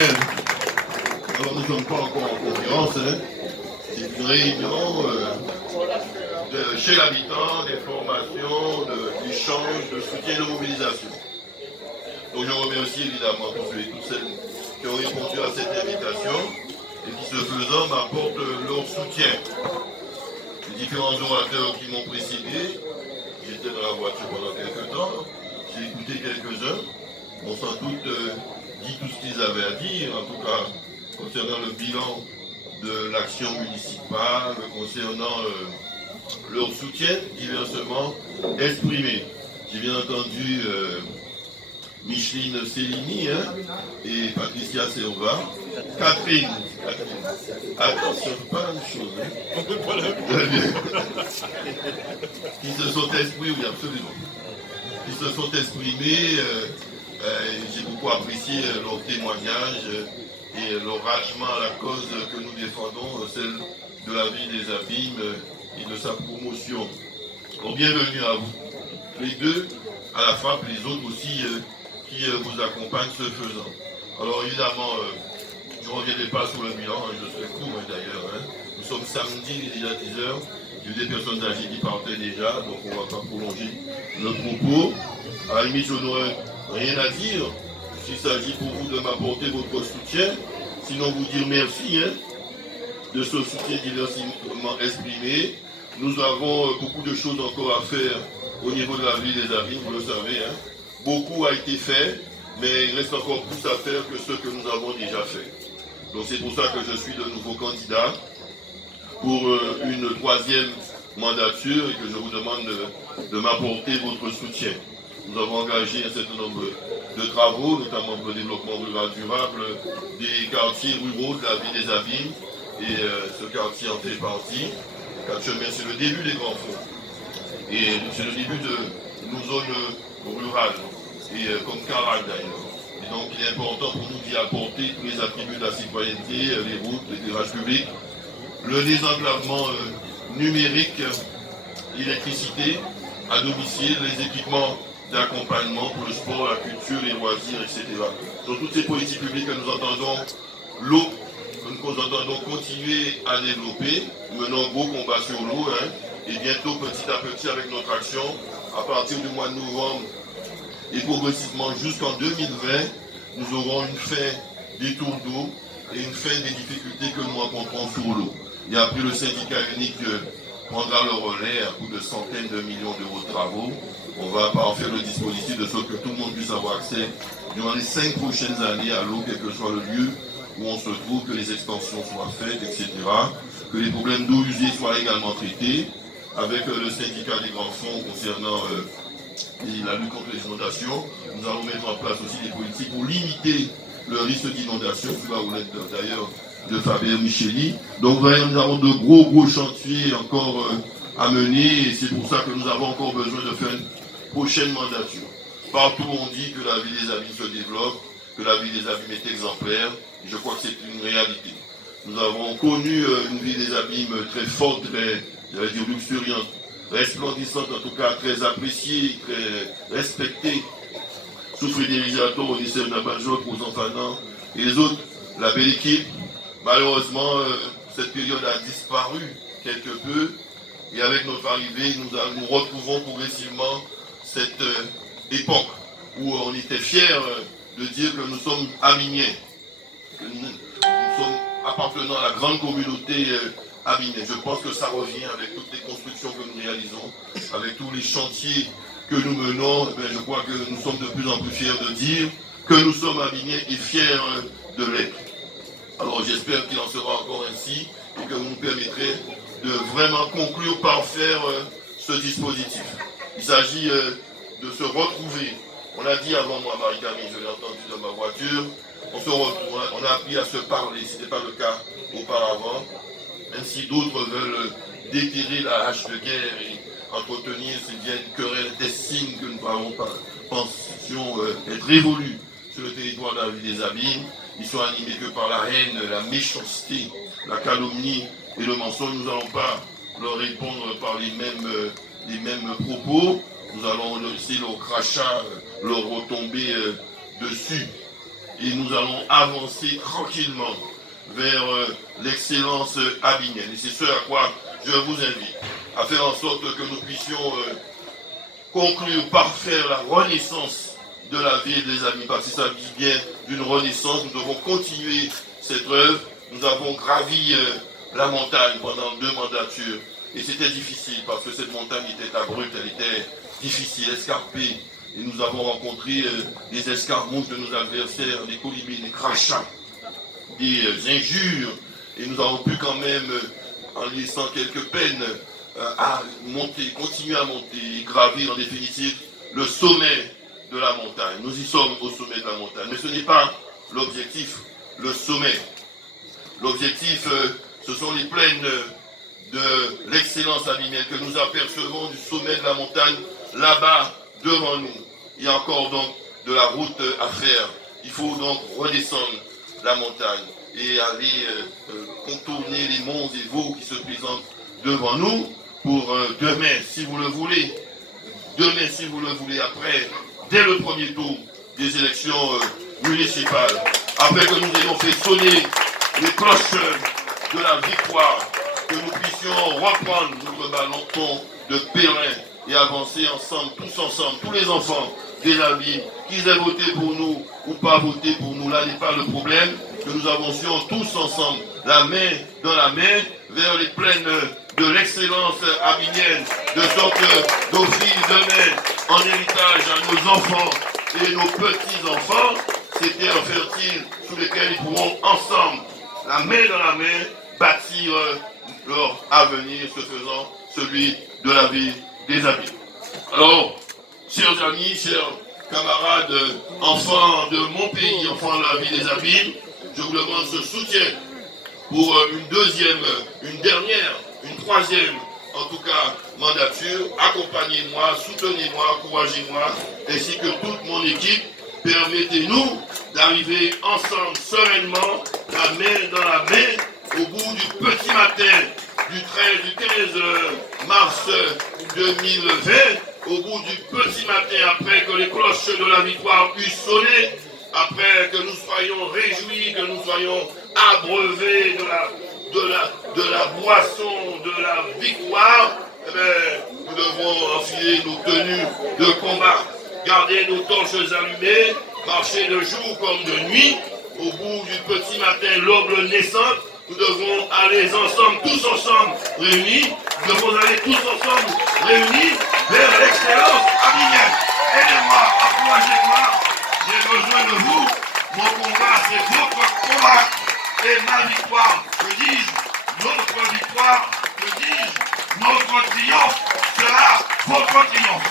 Alors nous ne sommes pas encore en conférence, hein. C'est une réunion chez l'habitant, d'information, d'échange, de soutien, de mobilisation. Donc je remercie évidemment tous ceux et toutes celles qui ont répondu à cette invitation et qui, ce faisant, m'apportent leur soutien. Les différents orateurs qui m'ont précédé, j'étais dans la voiture pendant quelques temps, j'ai écouté quelques-uns, ont sans doute dit tout ce qu'ils avaient à dire, en tout cas concernant le bilan de l'action municipale, concernant leur soutien diversement exprimé. J'ai bien entendu Micheline Cellini et Patricia Serva. Catherine. Attention, pas la même chose. Qui se sont exprimés, oui, absolument. Qui se sont exprimés. J'ai beaucoup apprécié leur témoignage et leur rangement à la cause que nous défendons, celle de la vie des abîmes et de sa promotion. Donc, bienvenue à vous, les deux, à la frappe, les autres aussi qui vous accompagnent ce faisant. Alors évidemment, je ne reviendrai pas sur le bilan, je serai court d'ailleurs. Nous sommes samedi, il est déjà 10h. Il y a eu des personnes âgées qui partaient déjà, donc on ne va pas prolonger le propos. À la limite, je n'aurais rien à dire s'il s'agit pour vous de m'apporter votre soutien. Sinon, vous dire merci de ce soutien diversement exprimé. Nous avons beaucoup de choses encore à faire au niveau de la vie des abîmes, vous le savez. Beaucoup a été fait, mais il reste encore plus à faire que ce que nous avons déjà fait. Donc c'est pour ça que je suis de nouveau candidat pour une troisième mandature et que je vous demande de m'apporter votre soutien. Nous avons engagé un certain nombre de travaux, notamment pour le développement rural durable, des quartiers ruraux de la vie des abîmes, et ce quartier en fait partie. Chemin, c'est le début des grands fonds. Et c'est le début de nos zones rurales, et comme Carac d'ailleurs. Et donc il est important pour nous d'y apporter tous les attributs de la citoyenneté, les routes, l'éclairage public, le désenclavement numérique, l'électricité à domicile, les équipements d'accompagnement pour le sport, la culture, les loisirs, etc. Donc toutes ces politiques publiques que nous entendons, l'eau, que nous entendons continuer à développer, nous menons un gros combat sur l'eau, et bientôt petit à petit avec notre action, à partir du mois de novembre et progressivement jusqu'en 2020, nous aurons une fin des tours d'eau et une fin des difficultés que nous rencontrons sur l'eau. Et après le syndicat unique prendra le relais à coût de centaines de millions d'euros de travaux. On va en faire le dispositif de sorte que tout le monde puisse avoir accès durant les 5 prochaines années à l'eau, quel que soit le lieu où on se trouve, que les extensions soient faites, etc. Que les problèmes d'eau usée soient également traités avec le syndicat des grands fonds concernant la lutte contre les inondations. Nous allons mettre en place aussi des politiques pour limiter le risque d'inondation, sous la houlette d'ailleurs de Fabien Micheli. Donc nous avons de gros chantiers encore à mener et c'est pour ça que nous avons encore besoin de faire une prochaine mandature. Partout on dit que la vie des abîmes se développe, que la vie des abîmes est exemplaire, et je crois que c'est une réalité. Nous avons connu une vie des abîmes très forte, très, j'allais dire, luxuriante, resplendissante, en tout cas très appréciée, très respectée, sous Frédéric Jadot, Odyssée Nabajok, aux enfants et les autres, la belle équipe. Malheureusement, cette période a disparu quelque peu, et avec notre arrivée, nous retrouvons progressivement cette époque où on était fiers de dire que nous sommes Avigniens, que nous sommes appartenant à la grande communauté abîmée. Je pense que ça revient avec toutes les constructions que nous réalisons, avec tous les chantiers que nous menons. Je crois que nous sommes de plus en plus fiers de dire que nous sommes Avigniens et fiers de l'être. Alors j'espère qu'il en sera encore ainsi et que vous nous permettrez de vraiment conclure par faire ce dispositif. Il s'agit de se retrouver. On a dit avant moi, Marie-Camille, je l'ai entendu dans ma voiture, on a appris à se parler, ce n'était pas le cas auparavant, même si d'autres veulent déterrer la hache de guerre et entretenir ces vieilles querelles intestines que nous pensions être révolues sur le territoire de la vie des abîmes. Ils sont animés que par la haine, la méchanceté, la calomnie et le mensonge. Nous n'allons pas leur répondre par les mêmes propos. Nous allons laisser leur crachat leur retomber dessus. et nous allons avancer tranquillement vers l'excellence abinienne. Et c'est ce à quoi je vous invite, à faire en sorte que nous puissions conclure par faire la renaissance de la ville des amis. Parce que ça dit bien d'une renaissance, nous devons continuer cette œuvre. Nous avons gravi la montagne pendant 2 mandatures. Et c'était difficile parce que cette montagne était abrupte, elle était difficile, escarpée. Et nous avons rencontré des escarmouches de nos adversaires, des colibés, des crachats, des injures. Et nous avons pu quand même, en laissant quelques peines, à monter, continuer à monter et gravir en définitive le sommet de la montagne. Nous y sommes au sommet de la montagne. Mais ce n'est pas l'objectif, le sommet. L'objectif, ce sont les plaines de l'excellence abinienne que nous apercevons du sommet de la montagne, là-bas, devant nous. Il y a encore donc de la route à faire. Il faut donc redescendre la montagne et aller contourner les monts et vaux qui se présentent devant nous pour demain, si vous le voulez. Demain, si vous le voulez, après, dès le premier tour des élections municipales, après que nous ayons fait sonner les cloches de la victoire, que nous puissions reprendre notre ballon de pèlerin et avancer ensemble, tous les enfants des amis, qu'ils aient voté pour nous ou pas voté pour nous, là n'est pas le problème, que nous avancions tous ensemble, la main dans la main, vers les plaines de l'excellence abinienne, de sorte que d'offrir demain en héritage à nos enfants et nos petits-enfants, ces terres fertiles sous lesquelles ils pourront ensemble, la main dans la main, bâtir leur avenir, ce faisant celui de la vie des amis. Alors, chers amis, chers camarades, enfants de mon pays, enfants de la vie des amis, je vous demande ce soutien pour une deuxième, une dernière, une troisième, en tout cas, mandature. Accompagnez-moi, soutenez-moi, encouragez-moi, ainsi que toute mon équipe. Permettez-nous d'arriver ensemble, sereinement, la main dans la main, au bout du petit matin du 15 mars 2020, au bout du petit matin, après que les cloches de la victoire eussent sonné, après que nous soyons réjouis, que nous soyons abreuvés de la boisson de la victoire, eh bien, nous devons enfiler nos tenues de combat, garder nos torches allumées, marcher de jour comme de nuit. Au bout du petit matin, l'aube naissante, nous devons aller ensemble, tous ensemble réunis. Nous devons aller tous ensemble réunis vers l'excellence abinienne. Aidez-moi, encouragez-moi. J'ai besoin de vous. Mon combat, c'est votre combat. Et ma victoire, que dis-je, notre victoire, que dis-je, notre triomphe sera votre triomphe.